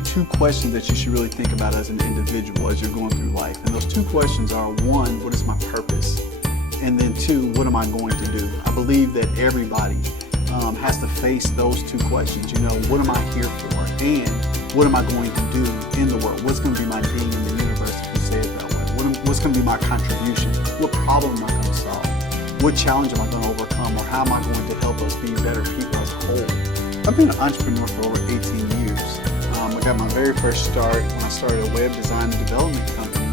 two questions that you should really think about as an individual as you're going through life. And those two questions are, one, what is my purpose? And then two, what am I going to do? I believe that everybody has to face those two questions. You know, what am I here for? And what am I going to do in the world? What's going to be my being in the universe, if you say it that way? What's going to be my contribution? What problem am I going to solve? What challenge am I going to overcome? Or how am I going to help us be better people as a whole? I've been an entrepreneur for over 18 years. I got my very first start when I started a web design and development company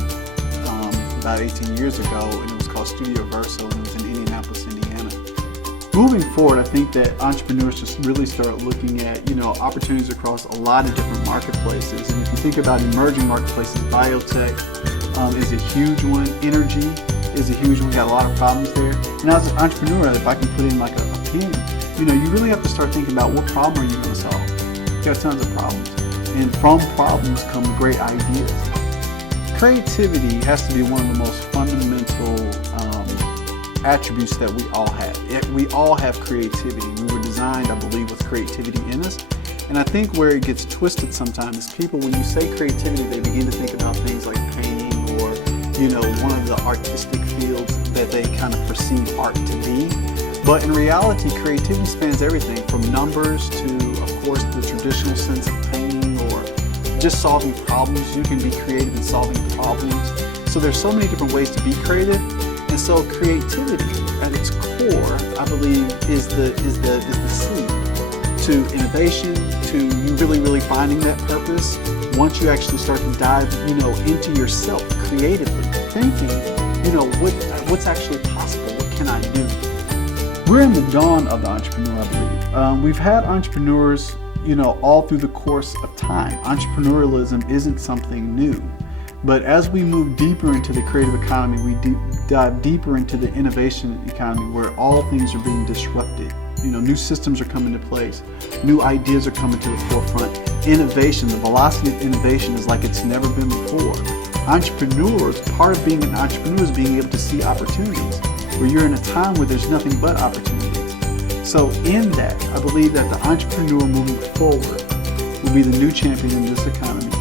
about 18 years ago, and it was called Studio Verso, and it was in Indianapolis, Indiana. Moving forward, I think that entrepreneurs just really start looking at, you know, opportunities across a lot of different marketplaces. And if you think about emerging marketplaces, biotech is a huge one. Energy is a huge one. We got a lot of problems there. And as an entrepreneur, if I can put in like a pin, you know, you really have to start thinking about what problem are you going to solve. You got tons of problems. And from problems come great ideas. Creativity has to be one of the most fundamental attributes that we all have. We all have creativity. We were designed, I believe, with creativity in us. And I think where it gets twisted sometimes is people, when you say creativity, they begin to think about things like painting or, you know, one of the artistic fields that they kind of perceive art to be. But in reality, creativity spans everything from numbers to, of course, the traditional sense of painting or just solving problems. You can be creative in solving problems. So there's so many different ways to be creative. And so creativity at its core, I believe, is the seed to innovation, to you really finding that purpose. Once you actually start to dive, you know, into yourself creatively, thinking, you know, what's actually possible, what can I do? We're in the dawn of the entrepreneur, I believe. We've had entrepreneurs, you know, all through the course of time. Entrepreneurialism isn't something new. But as we move deeper into the creative economy, we dive deeper into the innovation economy where all things are being disrupted. You know, new systems are coming into place. New ideas are coming to the forefront. Innovation, the velocity of innovation is like it's never been before. Entrepreneurs, part of being an entrepreneur is being able to see opportunities, where you're in a time where there's nothing but opportunities. So in that, I believe that the entrepreneur moving forward will be the new champion in this economy.